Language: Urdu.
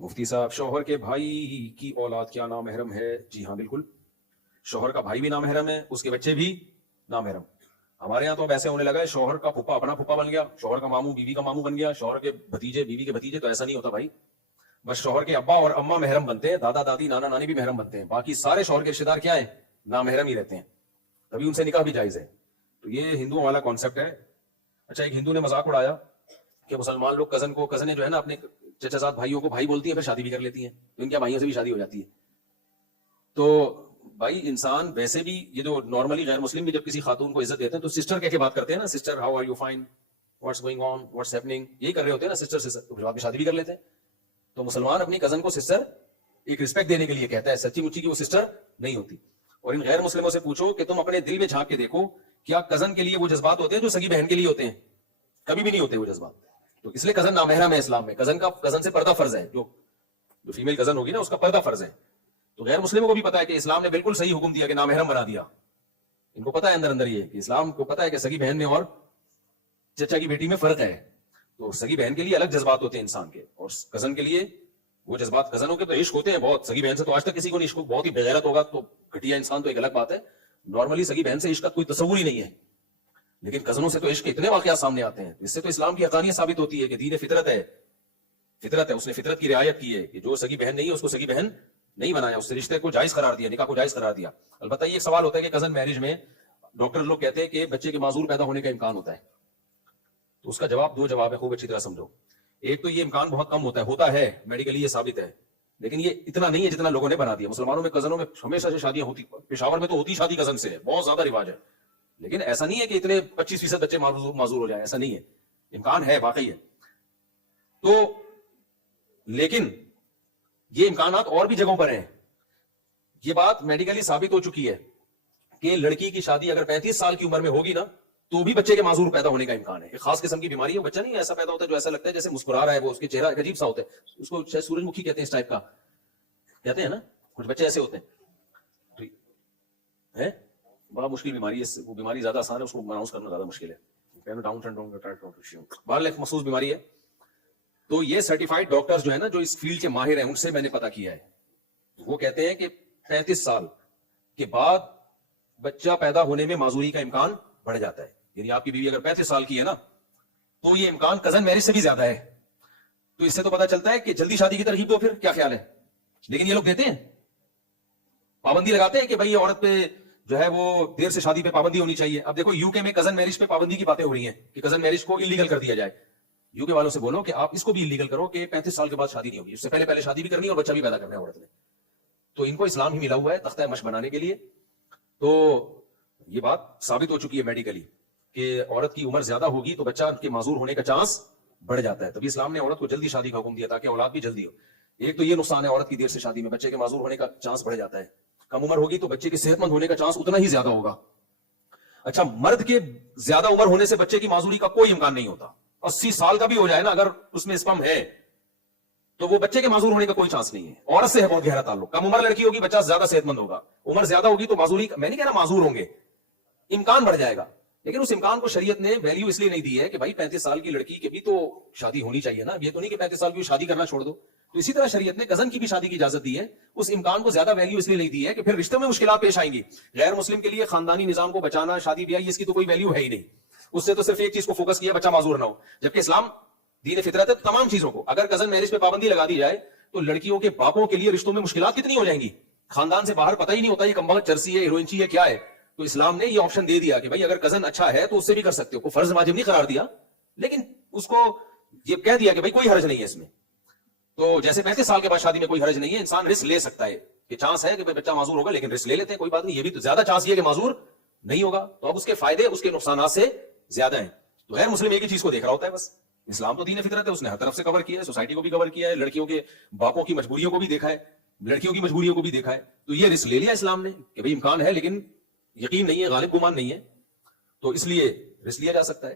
مفتی صاحب، شوہر کے بھائی کی اولاد کیا نامحرم ہے؟ جی ہاں بالکل، شوہر کا بھائی بھی نامحرم ہے، اس کے بچے بھی نامحرم۔ ہمارے یہاں تو اب ایسے ہونے لگا ہے، شوہر کا پھپھا اپنا پھپھا بن گیا، شوہر کا ماموں بیوی کا ماموں بن گیا، شوہر کے بھتیجے بیوی کے بھتیجے۔ تو ایسا نہیں ہوتا بھائی، بس شوہر کے ابا اور اماں محرم بنتے ہیں، دادا دادی نانا نانی بھی محرم بنتے ہیں، باقی سارے شوہر کے رشتے دار کیا ہیں؟ نامحرم ہی رہتے ہیں، تبھی ان سے نکاح بھی جائز ہے۔ تو یہ ہندوؤں والا کانسیپٹ ہے۔ اچھا، ایک ہندو نے مذاق اڑایا کہ مسلمان لوگ کزنیں جو ہے نا اپنے چچا زاد بھائیوں کو بھائی بولتی ہیں، پھر شادی بھی کر لیتی ہیں، تو ان کے بھائیوں سے بھی شادی ہو جاتی ہے۔ تو بھائی انسان ویسے بھی یہ جو نارملی غیر مسلم بھی جب کسی خاتون کو عزت دیتے ہیں تو سسٹر کہہ کے بات کرتے ہیں نا، sister how are you, fine, what's going on, what's happening, یہی کر رہے ہوتے ہیں نا سسٹر سے، تو پھر بعد میں شادی بھی کر لیتے ہیں۔ تو مسلمان اپنی کزن کو سسٹر ایک رسپیکٹ دینے کے لیے کہتا ہے، سچی مچی کی وہ سسٹر نہیں ہوتی۔ اور ان غیر مسلموں سے پوچھو کہ تم اپنے دل میں جھانک کے دیکھو، کیا کزن کے لیے وہ جذبات ہوتے ہیں جو سگی بہن کے لیے ہوتے ہیں؟ کبھی بھی نہیں ہوتے وہ جذبات۔ تو اس لیے کزن نامحرم ہے اسلام میں، کزن سے پردہ فرض ہے، جو فیمیل کزن ہوگی نا اس کا پردہ فرض ہے۔ تو غیر مسلموں کو بھی پتا ہے کہ اسلام نے بالکل صحیح حکم دیا کہ نامحرم بنا دیا، ان کو پتا ہے اندر یہ کہ اسلام کو پتا ہے کہ سگی بہن میں اور چچا کی بیٹی میں فرق ہے۔ تو سگی بہن کے لیے الگ جذبات ہوتے ہیں انسان کے، اور کزن کے لیے وہ جذبات، کزنوں کے تو عشق ہوتے ہیں بہت، سگی بہن سے تو آج تک کسی کو نہیں عشق، بہت ہی بغیرت ہوگا تو گھٹیا انسان تو ایک الگ بات ہے، نارملی سگی بہن سے عشق کا کوئی تصور ہی نہیں ہے، لیکن کزنوں سے تو عشق کے اتنے واقعات سامنے آتے ہیں۔ اس سے تو اسلام کی حقانیت ثابت ہوتی ہے کہ دین فطرت ہے، اس نے فطرت کی رعایت کی ہے کہ جو سگی بہن نہیں ہے اس کو سگی بہن نہیں بنایا، اس سے رشتے کو جائز قرار دیا، نکاح کو جائز قرار دیا۔ البتہ یہ سوال ہوتا ہے کہ کزن میرج میں ڈاکٹر لوگ کہتے ہیں کہ بچے کے معذور پیدا ہونے کا امکان ہوتا ہے، تو اس کا جواب دو جواب ہے، خوب اچھی طرح سمجھو۔ ایک تو یہ امکان بہت کم ہوتا ہے میڈیکلی یہ ثابت ہے، لیکن یہ اتنا نہیں ہے جتنا لوگوں نے بنا دیا۔ مسلمانوں میں کزنوں میں ہمیشہ سے شادیاں ہوتی، پشاور میں تو ہوتی شادی کزن سے ہے، بہت زیادہ رواج ہے، لیکن ایسا نہیں ہے کہ اتنے 25% بچے معذور ہو جائیں، ایسا نہیں ہے، امکان ہے، واقعی ہے۔ تو لیکن یہ امکانات اور بھی جگہوں پر ہیں۔ یہ بات میڈیکلی ثابت ہو چکی ہے کہ لڑکی کی شادی اگر 35 سال کی عمر میں ہوگی نا تو بھی بچے کے معذور پیدا ہونے کا امکان ہے۔ ایک خاص قسم کی بیماری ہے، بچہ نہیں ایسا پیدا ہوتا ہے جو ایسا لگتا ہے جیسے مسکرا رہا ہے، وہ اس کے چہرہ ایک عجیب سا ہوتا ہے، اس کو شاید سورج مکھی کہتے ہیں، اس ٹائپ کا کہتے ہیں نا، کچھ بچے ایسے ہوتے ہیں، بڑا مشکل بیماری ہے، وہ بیماری زیادہ آسان ہے، اس کو اناؤنس کرنا زیادہ مشکل ہے، بہرحال ایک مخصوص بیماری ہے۔ تو یہ سرٹیفائڈ ڈاکٹرز جو ہے نا، جو اس فیلڈ کے ماہر ہیں، ان سے میں نے پتا کیا ہے، وہ کہتے ہیں کہ 35 سال کے بعد بچہ پیدا ہونے میں معذوری کا امکان بڑھ جاتا ہے۔ یعنی آپ کی بیوی اگر 35 سال کی ہے نا تو یہ امکان کزن میرج سے بھی زیادہ ہے۔ تو اس سے تو پتا چلتا ہے کہ جلدی شادی کی ترغیب تو پھر کیا خیال ہے؟ لیکن یہ لوگ دیتے ہیں، پابندی لگاتے ہیں کہ بھائی عورت پہ جو ہے وہ دیر سے شادی پہ پابندی ہونی چاہیے۔ اب دیکھو یو کے میں کزن میرج پہ پابندی کی باتیں ہو رہی ہیں کہ کزن میرج کو انلیگل کر دیا جائے۔ یو کے والوں سے بولو کہ آپ اس کو بھی انلیگل کرو کہ 35 سال کے بعد شادی نہیں ہوگی، اس سے پہلے شادی بھی کرنی ہے اور بچہ بھی پیدا کرنا ہے عورت نے۔ تو ان کو اسلام ہی ملا ہوا ہے تختہ مشق بنانے کے لیے۔ تو یہ بات ثابت ہو چکی ہے میڈیکلی کہ عورت کی عمر زیادہ ہوگی تو بچہ کے معذور ہونے کا چانس بڑھ جاتا ہے، تبھی اسلام نے عورت کو جلدی شادی کا حکم دیا تاکہ اولاد بھی جلدی ہو۔ ایک تو یہ نقصان ہے عورت کی دیر سے شادی میں، بچے کے معذور ہونے کا چانس بڑھ جاتا ہے، کم عمر ہوگی تو بچے کے صحت مند ہونے کا چانس اتنا ہی زیادہ ہوگا۔ اچھا، مرد کے زیادہ عمر ہونے سے بچے کی معذوری کا کوئی امکان نہیں ہوتا، 80 سال کا بھی ہو جائے نا اگر اس میں اسپم ہے تو وہ بچے کے معذور ہونے کا کوئی چانس نہیں ہے۔ عورت سے ہے بہت گہرا تعلق، کم عمر لڑکی ہوگی بچہ زیادہ صحت مند ہوگا، عمر زیادہ ہوگی تو معذوری، میں نہیں کہہ رہا معذور ہوں گے، امکان بڑھ جائے گا، لیکن اس امکان کو شریعت نے ویلیو اس لیے نہیں دی ہے کہ بھائی 35 سال کی لڑکی کی بھی تو شادی ہونی چاہیے نا، یہ تو نہیں کہ 35 سال کی شادی کرنا چھوڑ دو۔ تو اسی طرح شریعت نے کزن کی بھی شادی کی اجازت دی ہے، اس امکان کو زیادہ ویلیو اس لیے نہیں دی ہے کہ پھر رشتے میں مشکلات پیش آئیں گی۔ غیر مسلم کے لیے خاندانی نظام کو بچانا، شادی بیاہی، اس کی تو کوئی ویلیو ہے ہی نہیں، اس سے تو صرف ایک چیز کو فوکس کیا، بچہ معذور نہ ہو، جبکہ اسلام دین فطرت ہے تمام چیزوں کو۔ اگر کزن میرج پہ پابندی لگا دی جائے تو لڑکیوں کے باپوں کے لیے رشتوں میں مشکلات کتنی ہو جائیں گی، خاندان سے باہر پتہ ہی نہیں ہوتا یہ کمبخت چرسی ہے، ہیروئنچی ہے، کیا ہے۔ تو اسلام نے یہ آپشن دے دیا کہ بھائی اگر کزن اچھا ہے تو اس سے بھی کر سکتے ہو، کوئی فرض واجب نہیں قرار دیا، لیکن اس کو یہ کہہ دیا کہ بھائی کوئی حرج نہیں ہے اس میں۔ تو جیسے 35 سال کے بعد شادی میں کوئی حرج نہیں ہے، انسان رسک لے سکتا ہے کہ چانس ہے کہ بچہ معذور ہوگا، لیکن رسک لے لیتے ہیں، کوئی بات نہیں، یہ بھی تو زیادہ چانس یہ ہے کہ معذور نہیں ہوگا، تو اب اس کے فائدے اس کے نقصانات سے زیادہ ہیں۔ تو غیر مسلم ایک ہی چیز کو دیکھ رہا ہوتا ہے بس، اسلام تو دین فطرت ہے، اس نے ہر طرف سے کور کیا ہے، سوسائٹی کو بھی کور کیا ہے، لڑکیوں کے باپوں کی مجبوریوں کو بھی دیکھا ہے، لڑکیوں کی مجبوریوں کو بھی دیکھا ہے، تو یہ رسک لے لیا اسلام نے کہ بھئی امکان ہے لیکن یقین نہیں ہے، غالب گمان نہیں ہے، تو اس لیے رسک لیا جا سکتا ہے۔